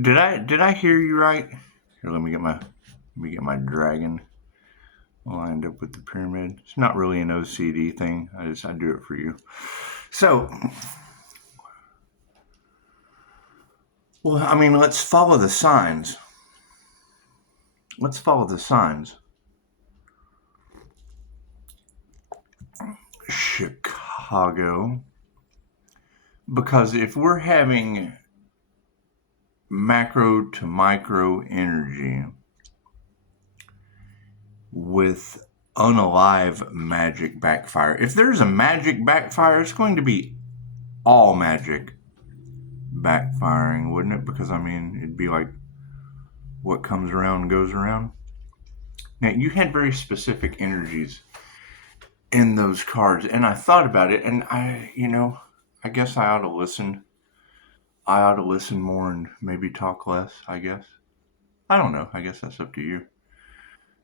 Did I hear you right? Here, let me get my dragon lined up with the pyramid. It's not really an OCD thing. I do it for you. So, well, I mean, let's follow the signs. Let's follow the signs. Chicago, because if we're having macro to micro energy with unalive magic backfire. If there's a magic backfire, it's going to be all magic backfiring, wouldn't it? Because, I mean, it'd be like what comes around goes around. Now, you had very specific energies in those cards, and I thought about it, and I guess I ought to listen. I ought to listen more and maybe talk less, I guess. I don't know. I guess that's up to you.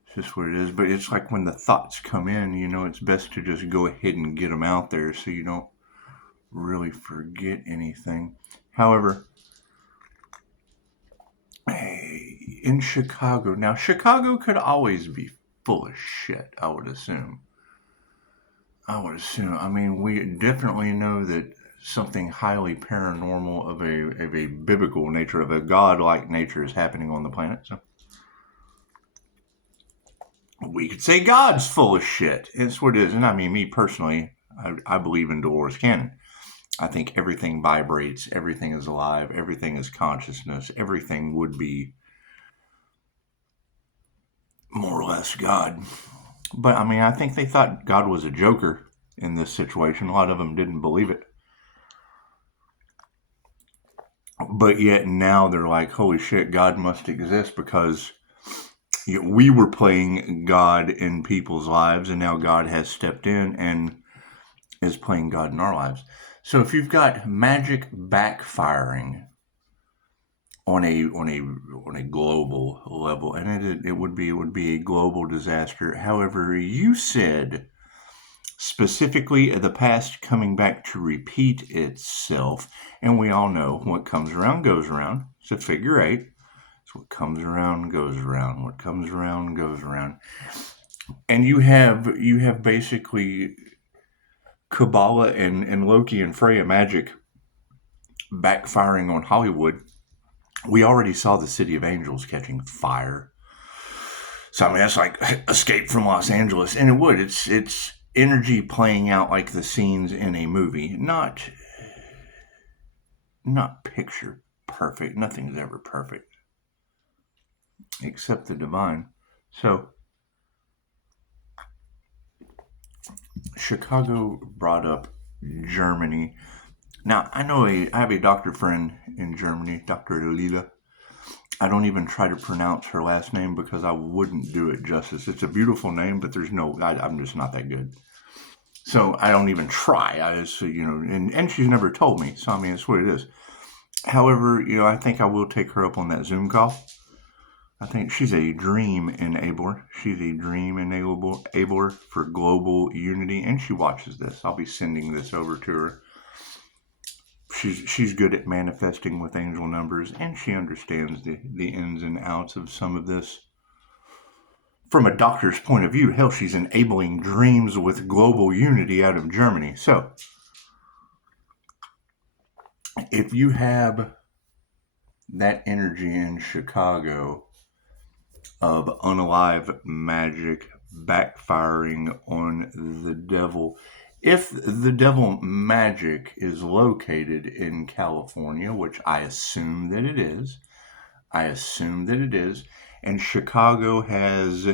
It's just what it is. But it's like when the thoughts come in, it's best to just go ahead and get them out there so you don't really forget anything. However, in Chicago, now Chicago could always be full of shit, I would assume. I mean, we definitely know that something highly paranormal of a biblical nature, of a godlike nature, is happening on the planet. So we could say God's full of shit. It's what it is. And I mean, me personally, I believe in Dolores Cannon. I think everything vibrates, everything is alive, everything is consciousness, everything would be more or less God. But I mean, I think they thought God was a joker in this situation. A lot of them didn't believe it. But yet now they're like, holy shit, God must exist, because we were playing God in people's lives, and now God has stepped in and is playing God in our lives. So if you've got magic backfiring on a global level, and it would be a global disaster. However, you said specifically the past coming back to repeat itself, and we all know what comes around goes around. It's a figure eight. It's what comes around goes around. What comes around goes around. And you have basically Kabbalah and Loki and Freya magic backfiring on Hollywood. We already saw the City of Angels catching fire. So I mean, that's like Escape from Los Angeles, and it would. It's energy playing out like the scenes in a movie, not picture perfect. Nothing's ever perfect except the divine. So Chicago brought up Germany. Now, I have a doctor friend in Germany, Dr. Lila. I don't even try to pronounce her last name because I wouldn't do it justice. It's a beautiful name, but I'm just not that good. So I don't even try. And she's never told me. So I mean, it's what it is. However, I think I will take her up on that Zoom call. I think she's a dream enabler. She's a dream enabler for global unity, and she watches this. I'll be sending this over to her. She's good at manifesting with angel numbers, and she understands the ins and outs of some of this. From a doctor's point of view, hell, she's enabling dreams with global unity out of Germany. So, if you have that energy in Chicago of unalive magic backfiring on the devil, if the devil magic is located in California, which I assume that it is, and Chicago has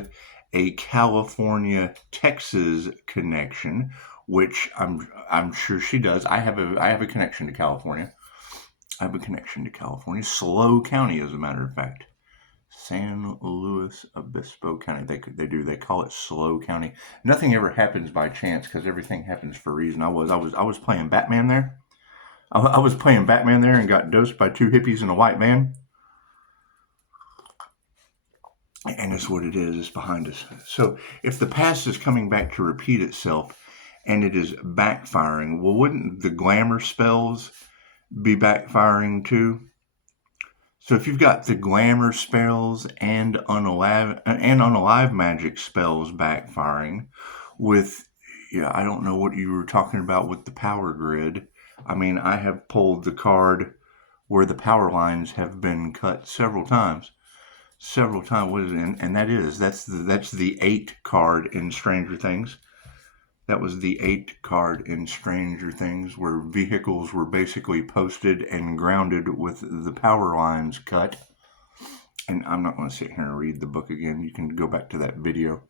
a California-Texas connection, which I'm sure she does. I have a connection to California. SLO County, as a matter of fact. San Luis Obispo County. They call it SLO County. Nothing ever happens by chance, because everything happens for a reason. I was playing Batman there. I was playing Batman there and got dosed by two hippies and a white man. And it's what it is. It's behind us. So if the past is coming back to repeat itself and it is backfiring, well, wouldn't the glamour spells be backfiring too? So if you've got the glamour spells and unalive magic spells backfiring with, yeah, I don't know what you were talking about with the power grid. I mean, I have pulled the card where the power lines have been cut several times. What is it? And that's the 8 card in Stranger Things. That was the 8 card in Stranger Things, where vehicles were basically posted and grounded with the power lines cut. And I'm not going to sit here and read the book again. You can go back to that video.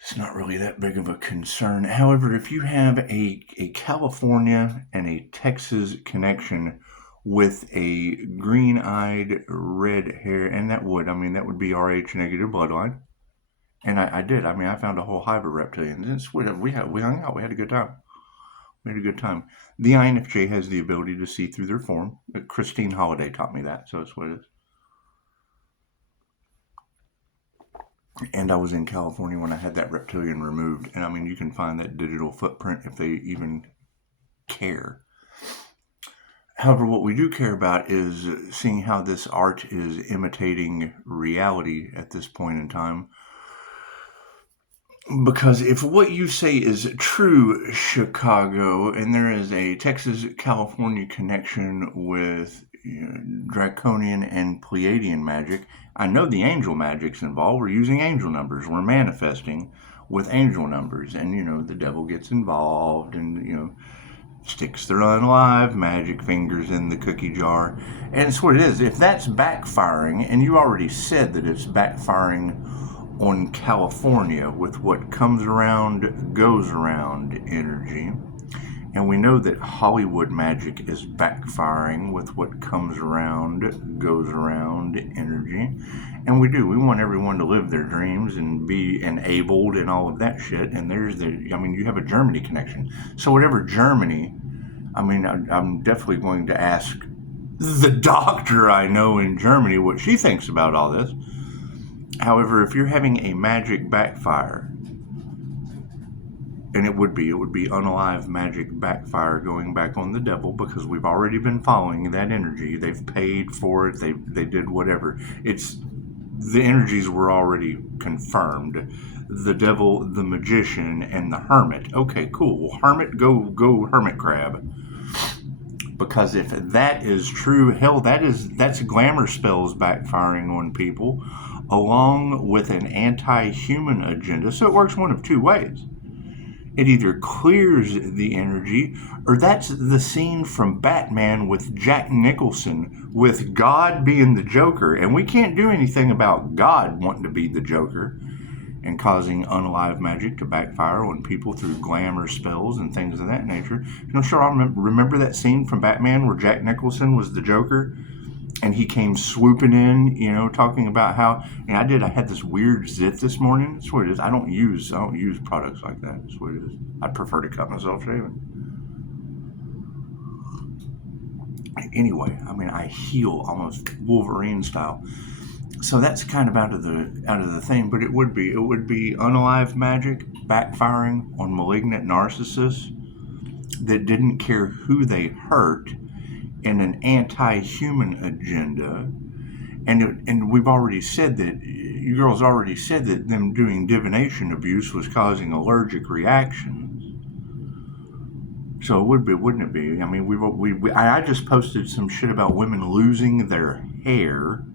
It's not really that big of a concern. However, if you have a California and a Texas connection with a green-eyed, red hair, and that would be RH negative bloodline. And I did. I mean, I found a whole hive of reptilians. We hung out. We had a good time. The INFJ has the ability to see through their form. Christine Holiday taught me that, so that's what it is. And I was in California when I had that reptilian removed. And I mean, you can find that digital footprint if they even care. However, what we do care about is seeing how this art is imitating reality at this point in time. Because if what you say is true, Chicago, and there is a Texas-California connection with draconian and Pleiadian magic, I know the angel magic's involved. We're using angel numbers. We're manifesting with angel numbers. And, the devil gets involved and, sticks their unalive magic fingers in the cookie jar. And it's what it is. If that's backfiring, and you already said that it's backfiring on California with what comes around, goes around energy. And we know that Hollywood magic is backfiring with what comes around, goes around energy. And we want everyone to live their dreams and be enabled and all of that shit. And you have a Germany connection. So whatever Germany, I'm definitely going to ask the doctor I know in Germany what she thinks about all this. However, if you're having a magic backfire, and it would be unalive magic backfire going back on the devil, because we've already been following that energy. They've paid for it. They did whatever. The energies were already confirmed. The devil, the magician, and the hermit. Okay, cool. Hermit, go hermit crab. Because if that is true, hell, that's glamour spells backfiring on people, along with an anti-human agenda. So it works one of two ways. It either clears the energy, or that's the scene from Batman with Jack Nicholson, with God being the Joker. And we can't do anything about God wanting to be the Joker and causing unalive magic to backfire on people through glamour spells and things of that nature. Sure, I remember that scene from Batman where Jack Nicholson was the Joker, and he came swooping in, talking about how, and I had this weird zit this morning. That's what it is. I don't use products like that. That's what it is. I prefer to cut myself shaving. Anyway, I heal almost Wolverine style. So that's kind of out of the thing, but it would be unalive magic backfiring on malignant narcissists that didn't care who they hurt, in an anti-human agenda. And we've already said that, you girls already said that them doing divination abuse was causing allergic reactions. So it would be, wouldn't it be? I just posted some shit about women losing their hair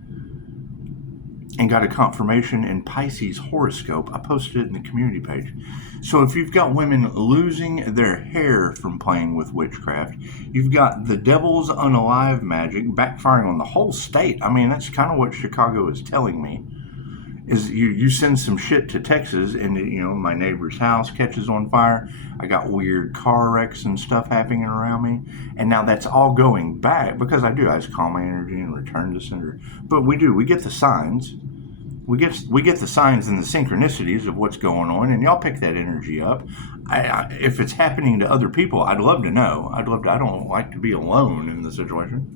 and got a confirmation in Pisces horoscope. I posted it in the community page. So if you've got women losing their hair from playing with witchcraft, you've got the devil's unalive magic backfiring on the whole state. That's kind of what Chicago is telling me. Is you send some shit to Texas and, my neighbor's house catches on fire. I got weird car wrecks and stuff happening around me. And now that's all going back because I just calm my energy and return to center. But we get the signs. We get the signs and the synchronicities of what's going on, and y'all pick that energy up. If it's happening to other people, I'd love to know. I don't like to be alone in the situation.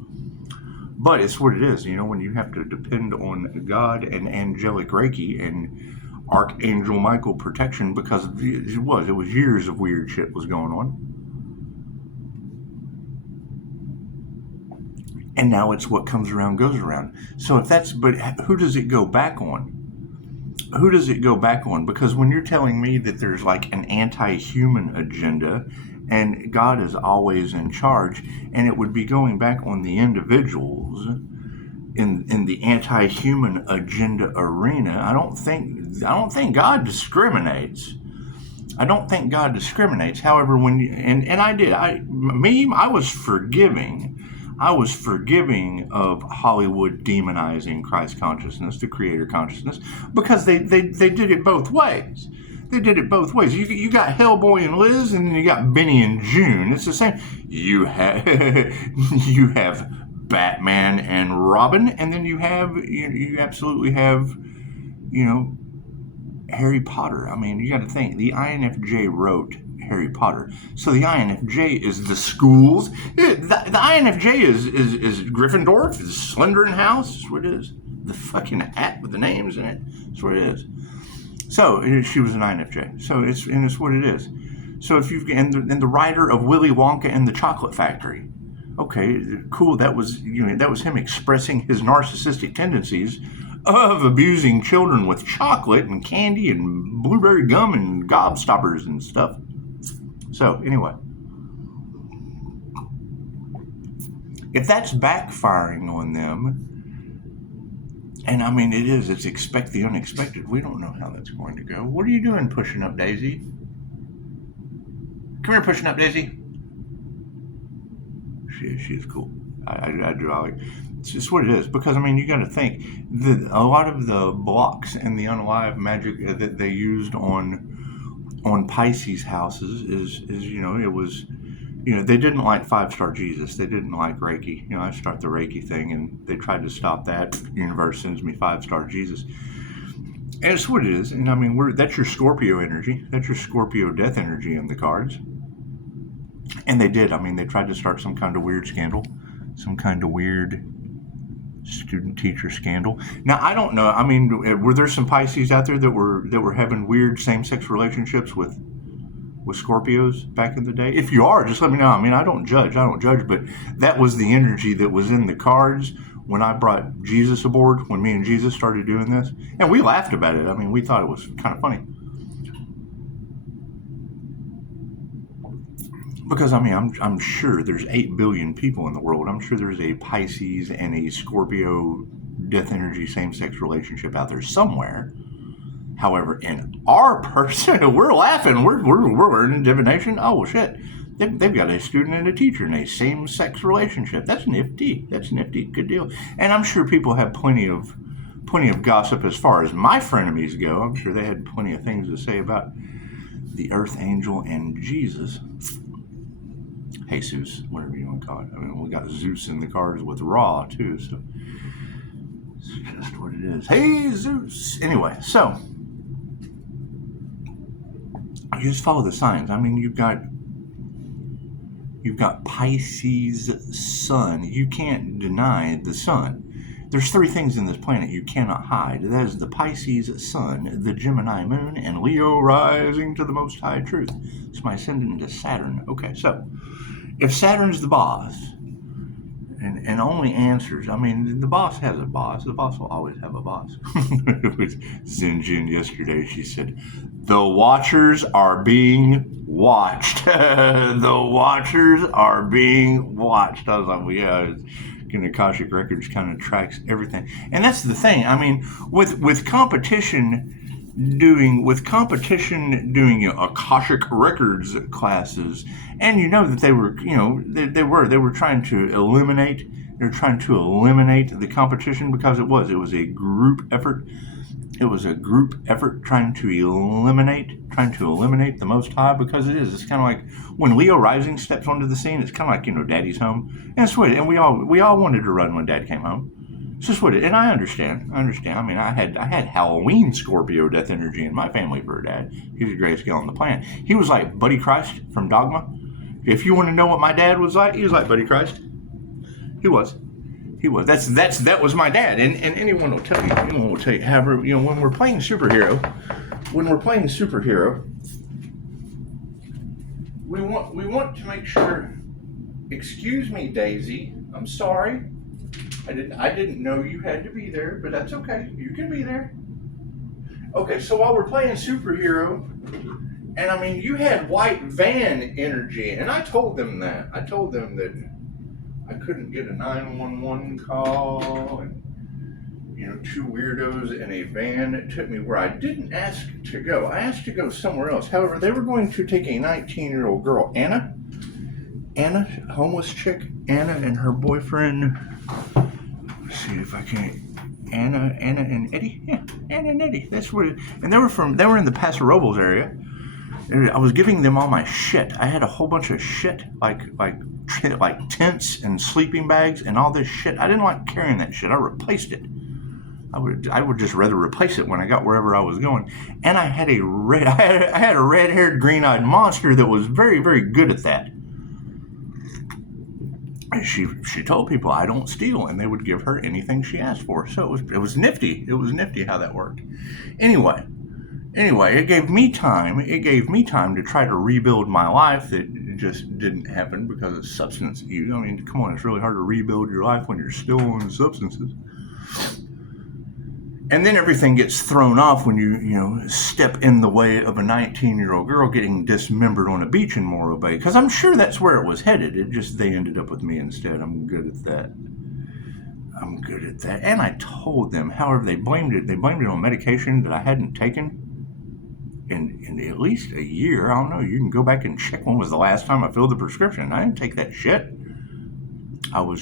But it's what it is, when you have to depend on God and angelic Reiki and Archangel Michael protection, because it was years of weird shit was going on. And now it's what comes around goes around. So if that's, but who does it go back on? Who does it go back on? Because when you're telling me that there's like an anti-human agenda and God is always in charge, and it would be going back on the individuals in the anti-human agenda arena, I don't think God discriminates. I don't think God discriminates. However, when you, and I was forgiving. I was forgiving of Hollywood demonizing Christ consciousness, the creator consciousness, because they did it both ways. They did it both ways. You got Hellboy and Liz, and then you got Benny and June. It's the same. You have you have Batman and Robin, and then you absolutely have, Harry Potter. I mean, you got to think. The INFJ wrote Harry Potter. So the INFJ is the schools. The INFJ is Gryffindor, is Slytherin House. That's what it is. The fucking hat with the names in it. That's what it is. So she was an INFJ. So it's what it is. So if you've and the writer of Willy Wonka and the Chocolate Factory. Okay, cool. That was him expressing his narcissistic tendencies of abusing children with chocolate and candy and blueberry gum and gobstoppers and stuff. So anyway, if that's backfiring on them, and I mean it's expect the unexpected. We don't know how that's going to go. What are you doing pushing up, Daisy? Come here, pushing up, Daisy. She is cool. I like. It's just what it is, because I mean you got to think that a lot of the blocks and the unalive magic that they used on Pisces houses is it was they didn't like 5-star Jesus. They didn't like Reiki. I start the Reiki thing and they tried to stop that. Universe sends me 5-star Jesus. And it's what it is. And I mean that's your Scorpio energy. That's your Scorpio death energy in the cards. And they did. I mean they tried to start some kind of weird scandal. Some kind of weird student-teacher scandal. Now I don't know. I mean, were there some Pisces out there that were having weird same-sex relationships with Scorpios back in the day? If you are, just let me know. I mean, I don't judge, but that was the energy that was in the cards when I brought Jesus aboard. When me and Jesus started doing this, and we laughed about it. I mean, we thought it was kind of funny. Because, I mean, I'm sure there's 8 billion people in the world. I'm sure there's a Pisces and a Scorpio death energy same-sex relationship out there somewhere. However, in our person, we're laughing. We're learning divination. Oh, shit. They've got a student and a teacher in a same-sex relationship. That's nifty. That's nifty. Good deal. And I'm sure people have plenty of gossip as far as my frenemies go. I'm sure they had plenty of things to say about the Earth Angel and Jesus. Jesus, whatever you want to call it. I mean, we got Zeus in the cards with Ra, too, so it's just what it is. Hey, Zeus! Anyway, so you just follow the signs. I mean, you've got Pisces Sun. You can't deny the Sun. There's 3 things in this planet you cannot hide. That is the Pisces Sun, the Gemini Moon, and Leo rising to the Most High Truth. It's my ascendant to Saturn. Okay, so if Saturn's the boss, and only answers, I mean, the boss has a boss. The boss will always have a boss. It was Zinjin yesterday. She said, the Watchers are being watched. The Watchers are being watched. I was like, well, yeah, Akashic Records kind of tracks everything. And that's the thing. I mean, with competition doing Akashic Records classes, and that they were they were trying to eliminate the competition, because it was a group effort. It was a group effort trying to eliminate the Most High, because it's kind of like when Leo rising steps onto the scene. It's kind of like Daddy's home, and it's what, and we all wanted to run when Dad came home. It's just what it, and I understand. I mean, I had Halloween Scorpio death energy in my family for a dad. He was the greatest guy on the planet. He was like Buddy Christ from Dogma. If you want to know what my dad was like, he was like Buddy Christ. He was. That was my dad. And anyone will tell you. However, when we're playing superhero, we want to make sure. Excuse me, Daisy. I'm sorry. I didn't know you had to be there, but that's okay. You can be there. Okay, so while we're playing superhero, and I mean, you had white van energy, and I told them that. I told them that I couldn't get a 911 call, and two weirdos in a van. It took me where I didn't ask to go. I asked to go somewhere else. However, they were going to take a 19-year-old girl, Anna, homeless chick, Anna and her boyfriend. Let's see if I can. Anna and Eddie. Yeah, Anna and Eddie. That's what. And they were in the Paso Robles area. And I was giving them all my shit. I had a whole bunch of shit, like tents and sleeping bags and all this shit. I didn't like carrying that shit. I replaced it. I would just rather replace it when I got wherever I was going. And I had a red-haired, green-eyed monster that was very, very good at that. And she told people, I don't steal, and they would give her anything she asked for. So it was nifty. It was nifty how that worked. Anyway, it gave me time. It gave me time to try to rebuild my life that just didn't happen because of substance use. I mean, come on, it's really hard to rebuild your life when you're still on substances. And then everything gets thrown off when you step in the way of a 19-year-old girl getting dismembered on a beach in Morro Bay. Because I'm sure that's where it was headed. They ended up with me instead. I'm good at that. And I told them, however, they blamed it on medication that I hadn't taken in at least a year. I don't know. You can go back and check when was the last time I filled the prescription. I didn't take that shit. Well,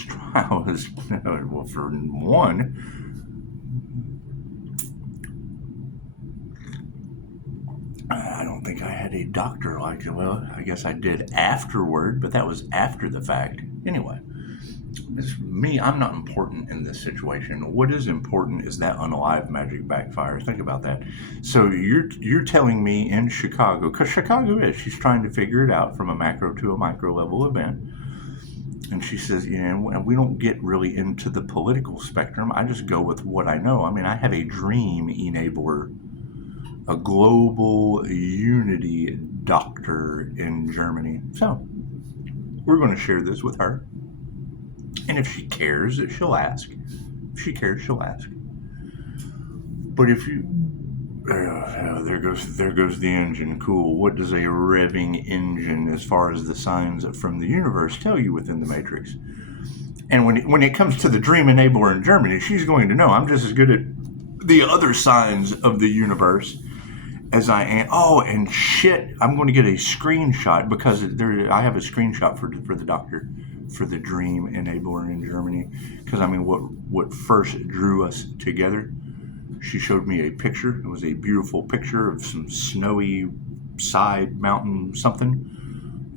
for one, I don't think I had a doctor well, I guess I did afterward, but that was after the fact. Anyway, it's me. I'm not important in this situation. What is important is that unalive magic backfire. Think about that. So you're telling me in Chicago, because Chicago she's trying to figure it out from a macro to a micro level event. And she says, we don't get really into the political spectrum. I just go with what I know. I mean, I have a dream enabler, a global unity doctor in Germany. So we're going to share this with her. And if she cares, she'll ask. If she cares, she'll ask. But if you... there goes the engine. Cool. What does a revving engine, as far as the signs from the universe, tell you within the matrix? And when it comes to the dream enabler in Germany, she's going to know I'm just as good at the other signs of the universe as I am. Oh, and shit, I'm going to get a screenshot because I have a screenshot for the doctor for the dream enabler in Germany. Because, I mean, what first drew us together, she showed me a picture. It was a beautiful picture of some snowy side mountain something.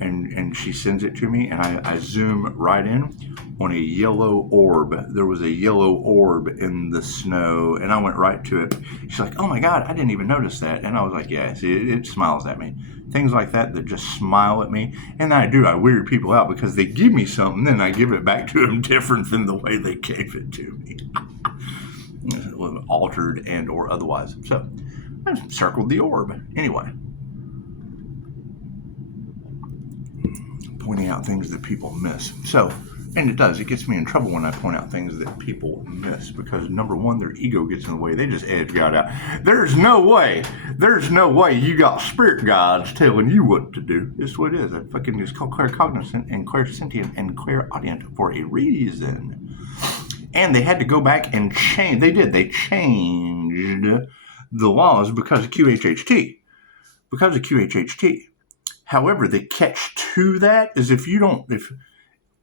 And she sends it to me, and I zoom right in on a yellow orb. There was a yellow orb in the snow, and I went right to it. She's like, oh my God, I didn't even notice that. And I was like, yeah, see, it smiles at me. Things like that just smile at me. And I weird people out because they give me something, then I give it back to them different than the way they gave it to me. Altered and or otherwise. So I circled the orb. Anyway. Pointing out things that people miss. So, and it gets me in trouble when I point out things that people miss because, number one, their ego gets in the way. They just edge God out. There's no way you got spirit guides telling you what to do. It's what it is. That fucking is called claircognizant and clairsentient and clairaudient for a reason. And they had to go back and change. They did. They changed the laws because of QHHT. However, the catch to that is if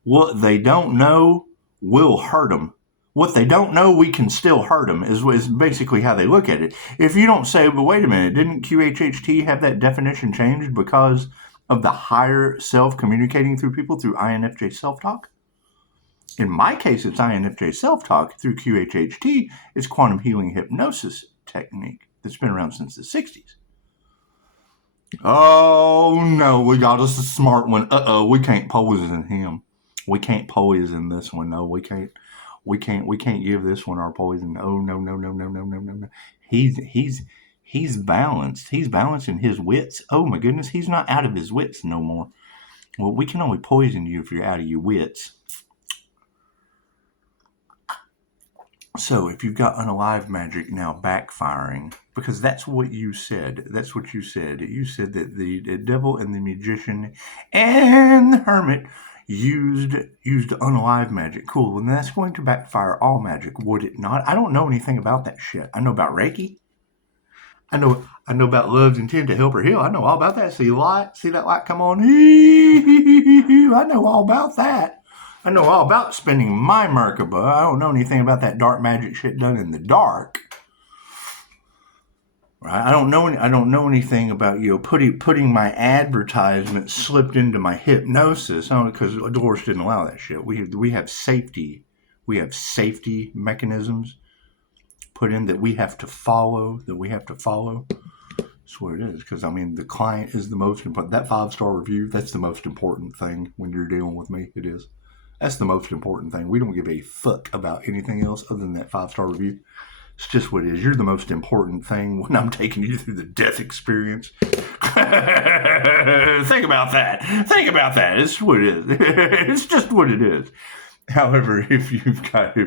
what they don't know will hurt them. What they don't know, we can still hurt them is basically how they look at it. If you don't say, but wait a minute, didn't QHHT have that definition changed because of the higher self communicating through people through INFJ self-talk? In my case, it's INFJ self-talk. Through QHHT, it's quantum healing hypnosis technique that's been around since the 60s. Oh no, we got us a smart one. We can't poison him. We can't poison this one. No, we can't give this one our poison. Oh no. He's balanced. He's balancing his wits. Oh my goodness, he's not out of his wits no more. Well, we can only poison you if you're out of your wits. So if you've got unalive magic now backfiring, because that's what you said. That's what you said. You said that the devil and the magician and the hermit used unalive magic. Cool. Well, then that's going to backfire all magic, would it not? I don't know anything about that shit. I know about Reiki. I know about love's intent to help her heal. I know all about that. See light? See that light come on? I know all about that. I know all about spending my Merkaba. I don't know anything about that dark magic shit done in the dark. Right? I don't know anything about putting my advertisement slipped into my hypnosis. Because Dolores didn't allow that shit. We have safety. We have safety mechanisms put in that we have to follow. That's what it is. Because the client is the most important. That 5-star review, that's the most important thing when you're dealing with me. It is. That's the most important thing. We don't give a fuck about anything else other than that 5-star review. It's just what it is. You're the most important thing when I'm taking you through the death experience. Think about that. It's what it is. It's just what it is. However, if you've got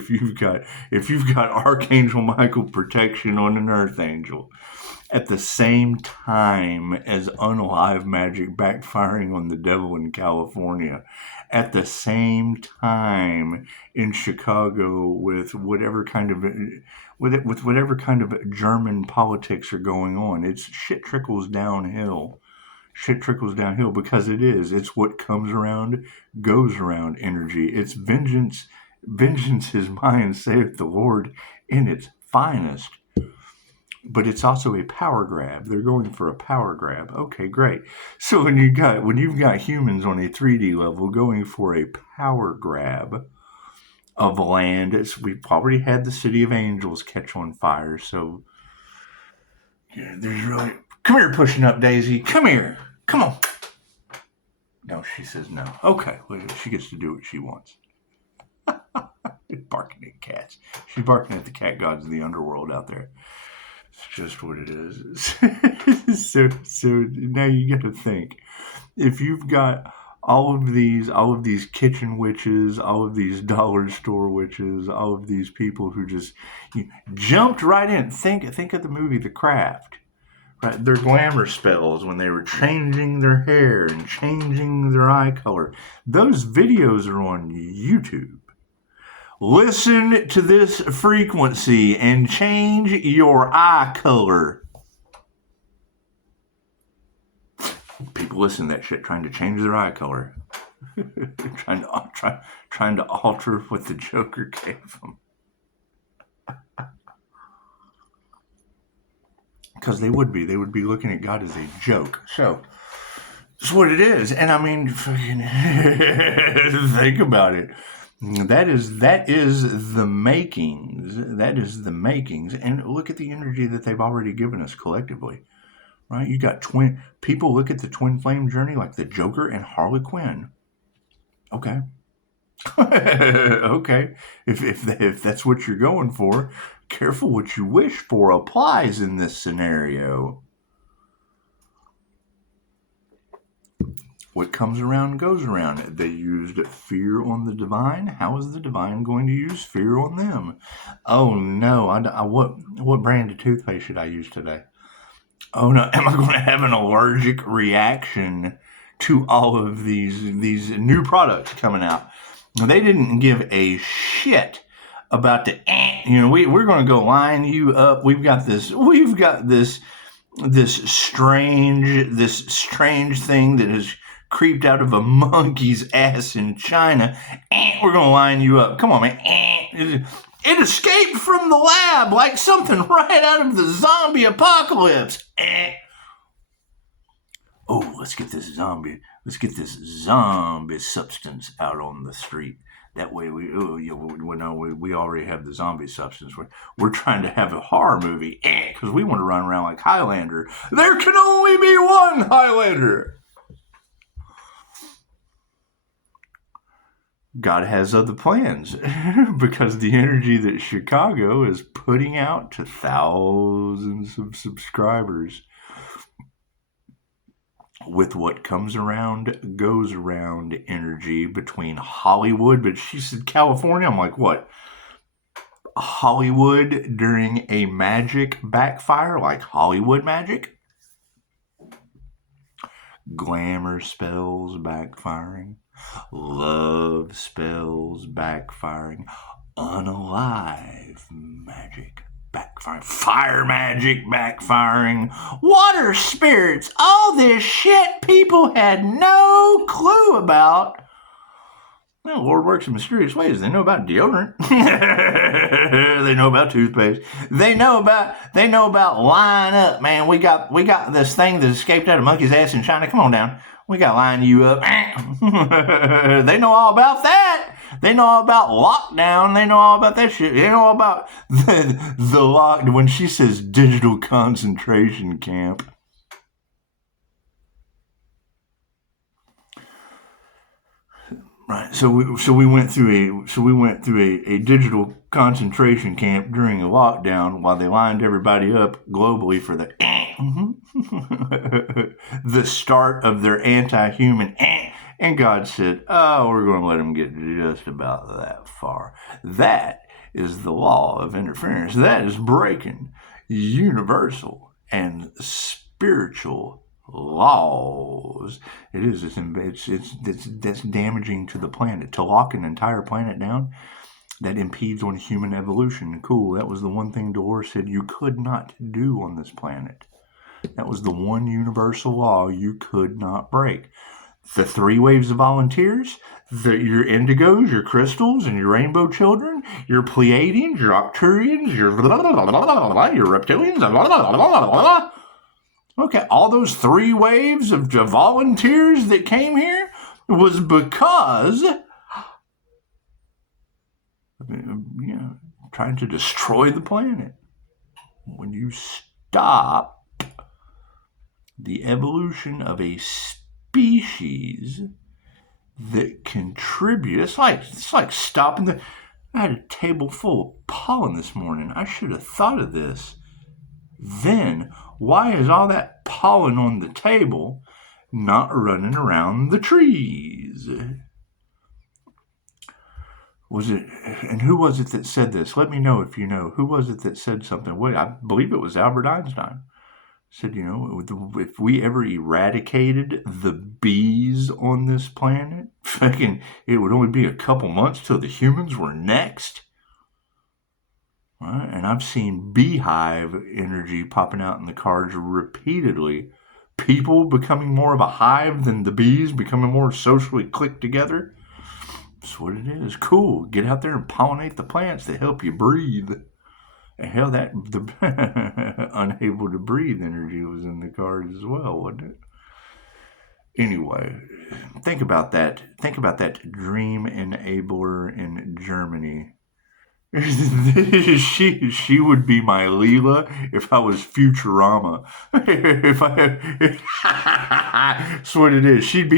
Archangel Michael protection on an Earth Angel, at the same time as unalive magic backfiring on the devil in California, at the same time in Chicago with whatever kind of German politics are going on, shit trickles downhill. Shit trickles downhill because it's what comes around goes around energy. It's vengeance is mine, saith the Lord, in its finest. But it's also a power grab. They're going for a power grab. Okay, great. So when you've got humans on a 3D level going for a power grab of land, we've already had the City of Angels catch on fire. So there's really... Come here, pushing up, Daisy. Come here. Come on. No, she says no. Okay, well, she gets to do what she wants. Barking at cats. She's barking at the cat gods of the underworld out there. It's just what it is. So now you got to think. If you've got all of these kitchen witches, all of these dollar store witches, all of these people who just jumped right in. Think of the movie The Craft. Right, their glamour spells when they were changing their hair and changing their eye color. Those videos are on YouTube. Listen to this frequency and change your eye color. People listen to that shit trying to change their eye color. trying to alter what the Joker gave them. Because they would be looking at God as a joke. So that's what it is. And fucking think about it. That is the makings. That is the makings. And look at the energy that they've already given us collectively. Right? You got people look at the twin flame journey like the Joker and Harley Quinn. Okay. Okay. If that's what you're going for, careful what you wish for applies in this scenario. What comes around goes around. They used fear on the divine. How is the divine going to use fear on them? Oh no! What brand of toothpaste should I use today? Oh no! Am I going to have an allergic reaction to all of these new products coming out? They didn't give a shit about the we're going to go line you up. We've got this strange thing that has creeped out of a monkey's ass in China. We're going to line you up. Come on, man. It escaped from the lab like something right out of the zombie apocalypse. Oh, let's get this zombie substance out on the street. That way we already have the zombie substance. We're trying to have a horror movie because we want to run around like Highlander. There can only be one Highlander. God has other plans because the energy that Chicago is putting out to thousands of subscribers with what comes around goes around energy between Hollywood, but she said California. I'm like, what? Hollywood during a magic backfire, like Hollywood magic. Glamour spells backfiring. Love spells backfiring. Unalive magic backfiring. Fire magic backfiring. Water spirits. All this shit people had no clue about. Well, Lord works in mysterious ways. They know about deodorant. They know about toothpaste. They know about line up, man. We got this thing that escaped out of monkey's ass in China. Come on down. We got to line you up. They know all about that. They know all about lockdown. They know all about that shit. They know all about the lock. When she says digital concentration camp. Right, so we went through a digital concentration camp during a lockdown while they lined everybody up globally for the the start of their anti-human and God said, "Oh, we're going to let them get just about that far." That is the law of interference. That is breaking universal and spiritual laws. It is. That's damaging to the planet. To lock an entire planet down, that impedes on human evolution. Cool. That was the one thing Dolores said you could not do on this planet. That was the one universal law you could not break. The 3 waves of volunteers, your indigos, your crystals, and your rainbow children, your Pleiadians, your Arcturians, your reptilians, okay, all those 3 waves of volunteers that came here was because, trying to destroy the planet. When you stop the evolution of a species that contribute, it's like stopping I had a table full of pollen this morning. I should have thought of this. Then, why is all that pollen on the table not running around the trees? And who was it that said this? Let me know if you know. Who was it that said something? I believe it was Albert Einstein. Said, if we ever eradicated the bees on this planet, it would only be a couple months till the humans were next. Right? And I've seen beehive energy popping out in the cards repeatedly. People becoming more of a hive than the bees, becoming more socially clicked together. That's what it is. Cool. Get out there and pollinate the plants that help you breathe. And hell, the unable to breathe energy was in the cards as well, wasn't it? Anyway, think about that. Think about that dream enabler in Germany. She would be my Leela if I was Futurama. That's what it is. She'd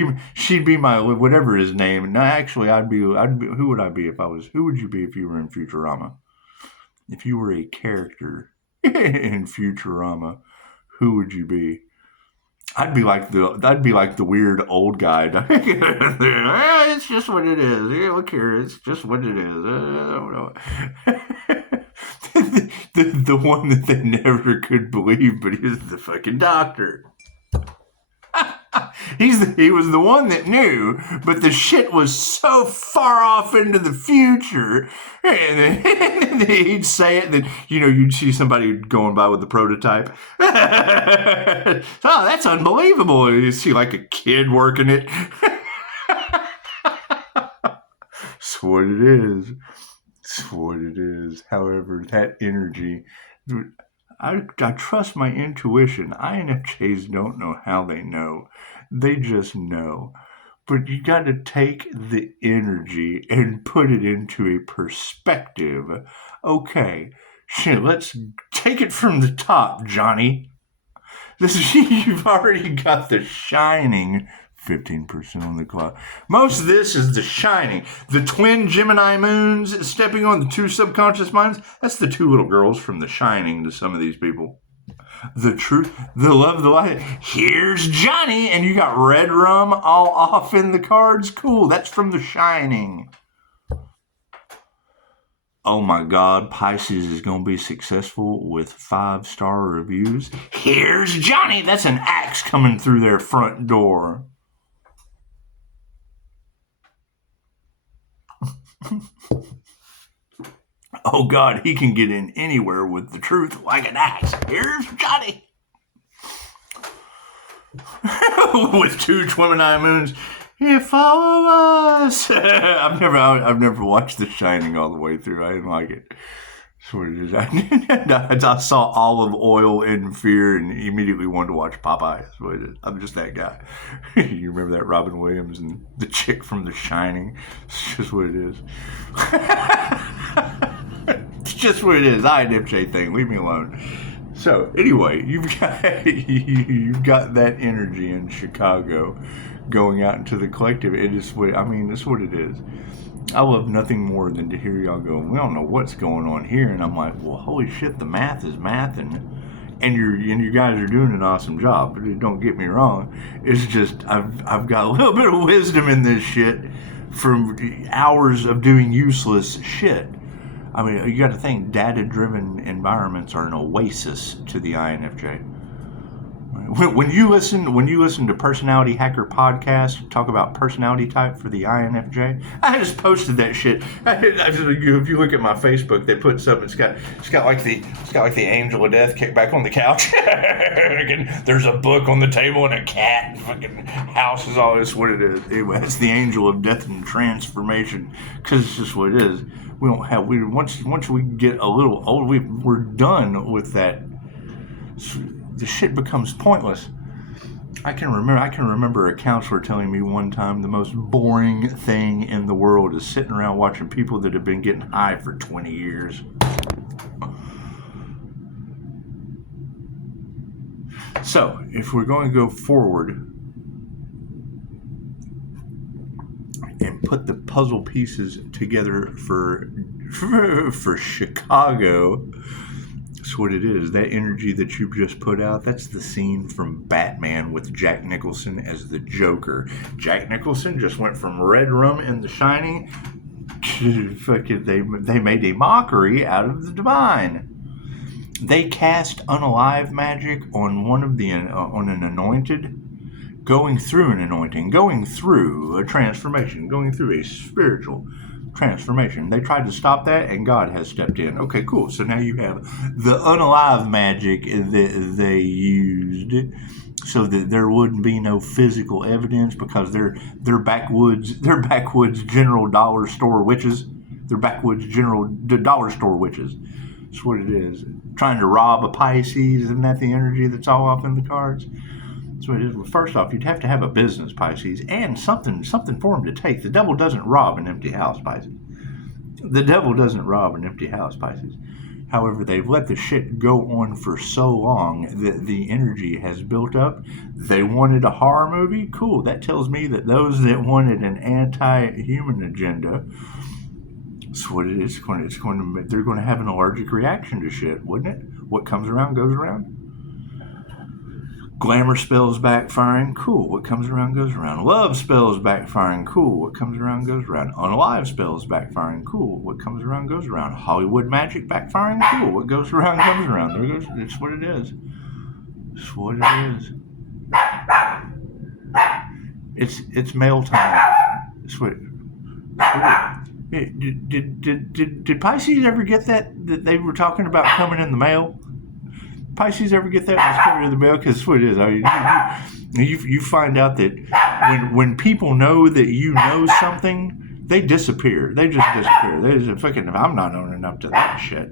be my whatever his name. No, actually, I'd be. Who would I be if I was? Who would you be if you were in Futurama? If you were a character in Futurama, who would you be? I'd be like the weird old guy. It's just what it is. Look here, it's just what it is. The one that they never could believe, but he's the fucking doctor. He was the one that knew, but the shit was so far off into the future. And then he'd say it, that you'd see somebody going by with the prototype. Oh, that's unbelievable. And you see like a kid working it. That's what it is. That's what it is. However, that energy, I trust my intuition. INFJs don't know how they know. They just know. But you got to take the energy and put it into a perspective. Okay, shit, let's take it from the top, Johnny. You've already got The Shining. 15% on the clock. Most of this is The Shining. The twin Gemini moons stepping on the 2 subconscious minds. That's the 2 little girls from The Shining to some of these people. The truth, the love, the light. Here's Johnny, and you got red rum all off in the cards. Cool, that's from The Shining. Oh my God, Pisces is going to be successful with 5-star reviews. Here's Johnny. That's an axe coming through their front door. Oh God, he can get in anywhere with the truth like an axe. Here's Johnny. With 2 Gemini moons. If all of us. I've never watched The Shining all the way through. I didn't like it. That's what it is. I saw Olive Oil in Fear and immediately wanted to watch Popeye. That's what it is. I'm just that guy. You remember that Robin Williams and the chick from The Shining? It's just what it is. It's just what it is. INFJ thing. Leave me alone. So anyway, you've got that energy in Chicago going out into the collective. It is what that's what it is. I love nothing more than to hear y'all go, we don't know what's going on here, and I'm like, well, holy shit, the math is math, and you guys are doing an awesome job. But don't get me wrong, it's just I've got a little bit of wisdom in this shit from hours of doing useless shit. I mean, you got to think, data-driven environments are an oasis to the INFJ. When you listen to Personality Hacker podcast talk about personality type for the INFJ, I just posted that shit. If you look at my Facebook, they put something. It's got like the angel of death kicked back on the couch. There's a book on the table and a cat. Fucking house is all this. What it is. Anyway, it's the angel of death and transformation, because it's just what it is. Once we get a little old, we're done with that. The shit becomes pointless. I can remember a counselor telling me one time the most boring thing in the world is sitting around watching people that have been getting high for 20 years. So, if we're going to go forward and put the puzzle pieces together for Chicago, that's what it is. That energy that you just put out, that's the scene from Batman with Jack Nicholson as the Joker. Jack Nicholson just went from red rum in The Shining to fucking, they made a mockery out of the divine. They cast unalive magic on on an anointed, going through an anointing, going through a transformation, going through a spiritual transformation. They tried to stop that, and God has stepped in. Okay, cool. So now you have the unalive magic that they used, so that there wouldn't be no physical evidence, because they're backwoods general dollar store witches. They're backwoods general dollar store witches. That's what it is. Trying to rob a Pisces, isn't that the energy that's all off in the cards? So it is. Well, first off, you'd have to have a business, Pisces, and something for them to take. The devil doesn't rob an empty house, Pisces. The devil doesn't rob an empty house, Pisces. However, they've let the shit go on for so long that the energy has built up. They wanted a horror movie? Cool. That tells me that those that wanted an anti-human agenda, that's what it is. They're going to have an allergic reaction to shit, wouldn't it? What comes around goes around. Glamour spells backfiring, cool. What comes around goes around. Love spells backfiring, cool. What comes around goes around. Unalive spells backfiring, cool. What comes around goes around. Hollywood magic backfiring, cool. What goes around comes around. There goes. It's what it is. It's what it is. It's mail time. It's what. Did Pisces ever get that they were talking about coming in the mail? Pisces ever get that when it's coming in the mail? Because that's what it is. I mean, you find out that when people know that you know something, they disappear. They just disappear. They just fucking, I'm not owning up to that shit.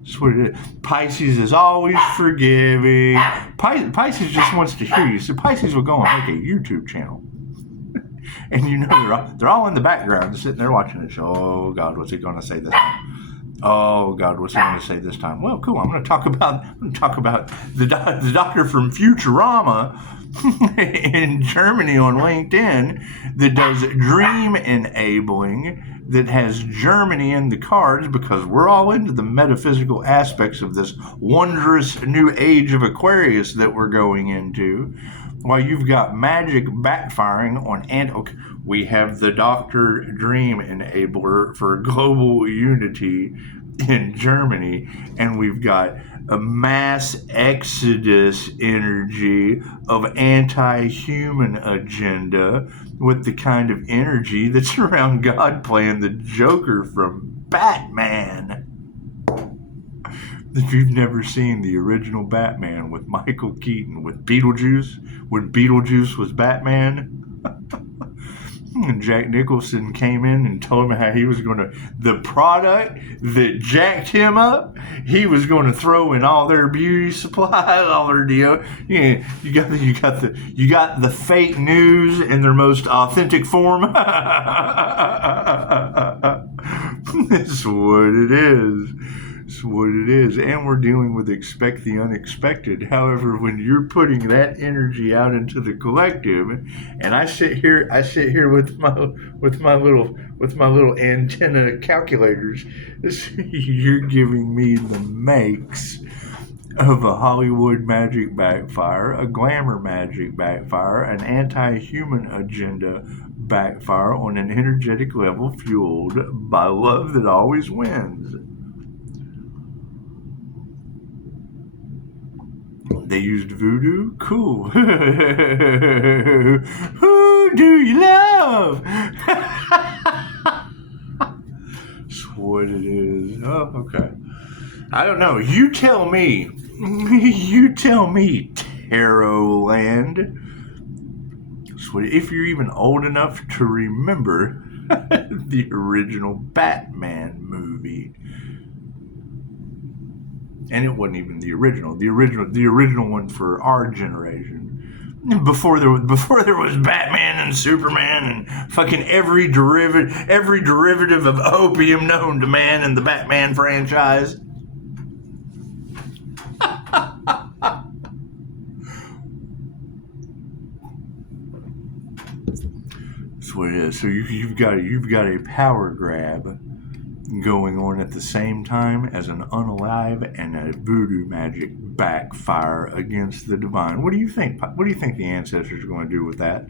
That's what it is. Pisces is always forgiving. Pisces just wants to hear you. So Pisces will go and make a YouTube channel. And you know they're all in the background, sitting there watching the show. Oh God, what's he going to say this time? Oh God, what's he going to say this time? Well, cool. I'm going to talk about the doctor from Futurama in Germany on LinkedIn that does dream enabling, that has Germany in the cards, because we're all into the metaphysical aspects of this wondrous new age of Aquarius that we're going into. while you've got magic backfiring on we have the Dr. Dream enabler for global unity in Germany, and we've got a mass exodus energy of anti-human agenda with the kind of energy that's around God playing the Joker from Batman. If you've never seen the original Batman with Michael Keaton, with Beetlejuice, when Beetlejuice was Batman, and Jack Nicholson came in and told him how he was going to, the product that jacked him up, he was going to throw in all their beauty supplies, all their deal. Yeah, you got the fake news in their most authentic form. That's what it is. That's what it is. And we're dealing with expect the unexpected. However, when you're putting that energy out into the collective, and I sit here with my little antenna calculators, you're giving me the makes of a Hollywood magic backfire, a glamour magic backfire, an anti-human agenda backfire on an energetic level fueled by love that always wins. They used voodoo? Cool. Who do you love? That's what it is. Oh, okay. I don't know. You tell me. You tell me, Tarot Land. So if you're even old enough to remember the original Batman movie. And it wasn't even the original one for our generation. Before there was Batman and Superman and fucking every derivative of opium known to man in the Batman franchise. That's what it is. So you've got a power grab going on at the same time as an unalive and a voodoo magic backfire against the divine. What do you think? What do you think the ancestors are going to do with that?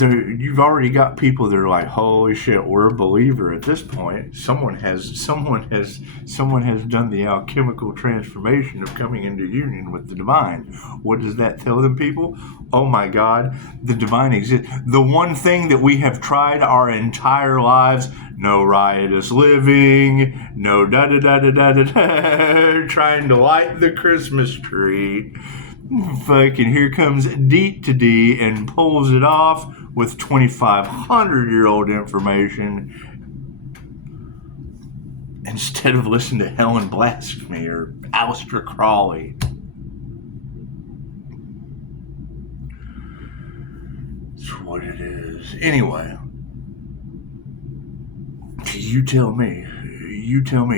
You've already got people that are like, holy shit, we're a believer at this point. Someone has done the alchemical transformation of coming into union with the divine. What does that tell them, people? Oh my God, the divine exists. The one thing that we have tried our entire lives, no riotous living, no da-da-da-da-da-da-da, trying to light the Christmas tree. Fucking here comes D to D and pulls it off with 2,500-year-old information instead of listening to Helen Blasphemy or Aleister Crowley. That's what it is. Anyway, you tell me.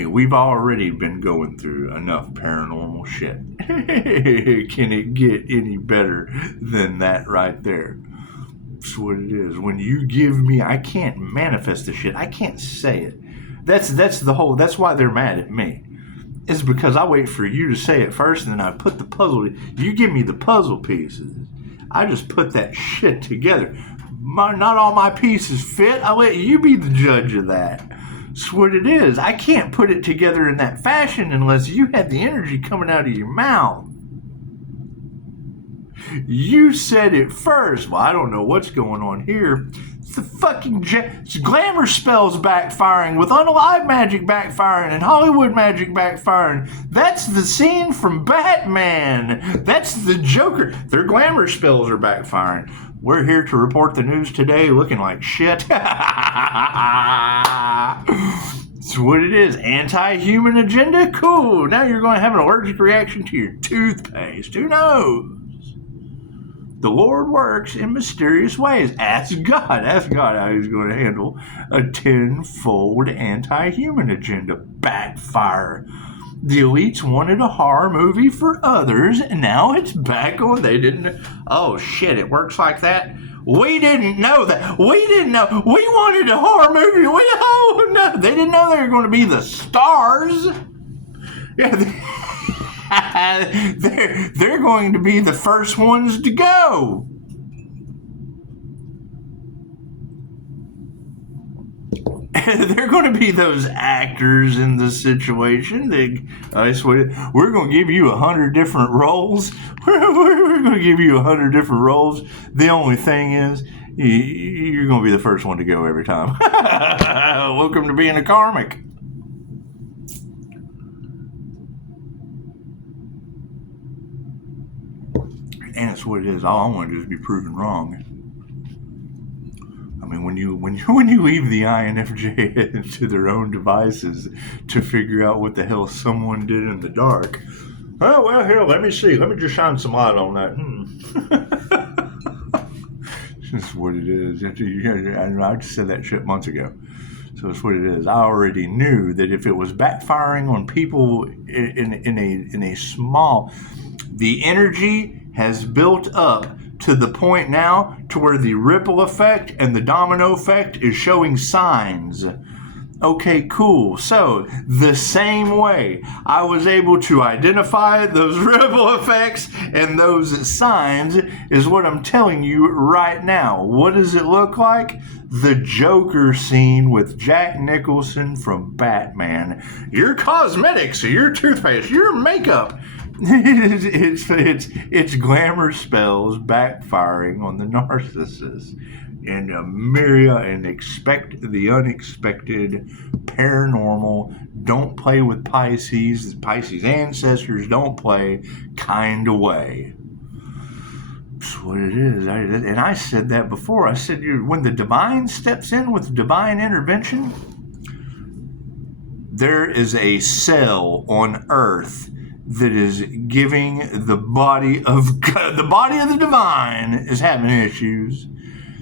We've already been going through enough paranormal shit. Can it get any better than that right there? That's what it is. When you give me, I can't manifest the shit. I can't say it. That's why they're mad at me. It's because I wait for you to say it first and then I put the puzzle. You give me the puzzle pieces. I just put that shit together. Not all my pieces fit. I'll let you be the judge of that. That's what it is. I can't put it together in that fashion unless you had the energy coming out of your mouth. You said it first. Well, I don't know what's going on here. It's the fucking glamour spells backfiring with unalive magic backfiring and Hollywood magic backfiring. That's the scene from Batman. That's the Joker. Their glamour spells are backfiring. We're here to report the news today looking like shit. That's what it is. Anti-human agenda? Cool. Now you're going to have an allergic reaction to your toothpaste. Who knows? The Lord works in mysterious ways. Ask God how he's going to handle a tenfold anti-human agenda backfire. The elites wanted a horror movie for others, and now it's back on. They didn't. Oh shit! It works like that. We didn't know that. We didn't know. We wanted a horror movie. No. They didn't know they were going to be the stars. Yeah. they're going to be the first ones to go. They're going to be those actors in the situation. We're going to give you 100 different roles. We're going to give you 100 different roles. The only thing is, you're going to be the first one to go every time. Welcome to being a karmic. And it's what it is. All I want to do is be proven wrong. I mean, when you leave the INFJ to their own devices to figure out what the hell someone did in the dark, oh well, here, let me see. Let me just shine some light on that. That's what it is. I just said that shit months ago. So it's what it is. I already knew that if it was backfiring on people in a small, the energy has built up to the point now to where the ripple effect and the domino effect is showing signs. Okay, cool. So the same way I was able to identify those ripple effects and those signs is what I'm telling you right now. What does it look like? The Joker scene with Jack Nicholson from Batman. Your cosmetics, your toothpaste, your makeup. It's glamour spells backfiring on the narcissist, and expect the unexpected, paranormal. Don't play with Pisces. Pisces ancestors don't play kind of way. That's what it is. And I said that before. I said when the divine steps in with divine intervention, there is a cell on Earth that is giving the body of God, the body of the divine is having issues.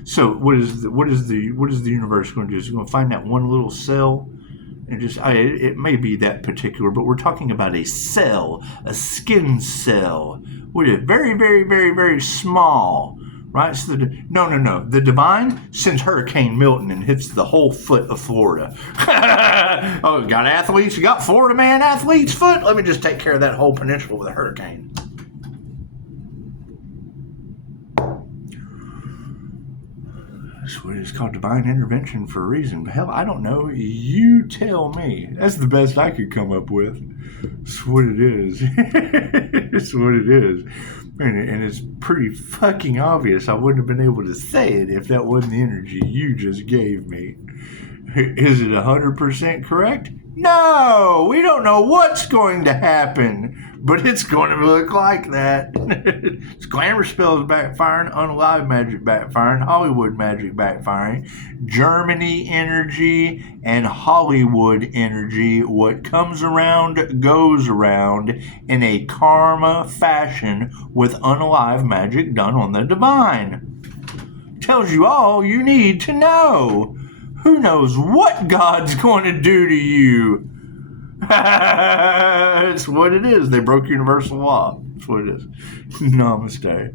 So what is the universe going to do? It's going to find that one little cell and it may be that particular, but we're talking about a cell, a skin cell, which is very, very, very, very small. Right? So no. The divine sends Hurricane Milton and hits the whole foot of Florida. Oh, got athletes? You got Florida man athletes' foot? Let me just take care of that whole peninsula with a hurricane. That's what it's called, divine intervention for a reason. Hell, I don't know. You tell me. That's the best I could come up with. That's what it is. It's what it is. And it's pretty fucking obvious. I wouldn't have been able to say it if that wasn't the energy you just gave me. Is it 100% correct? No! We don't know what's going to happen, but it's going to look like that. It's glamour spells backfiring, unalive magic backfiring, Hollywood magic backfiring, Germany energy, and Hollywood energy. What comes around goes around in a karma fashion with unalive magic done on the divine. Tells you all you need to know. Who knows what God's going to do to you? It's what it is. They broke universal law. That's what it is. Namaste.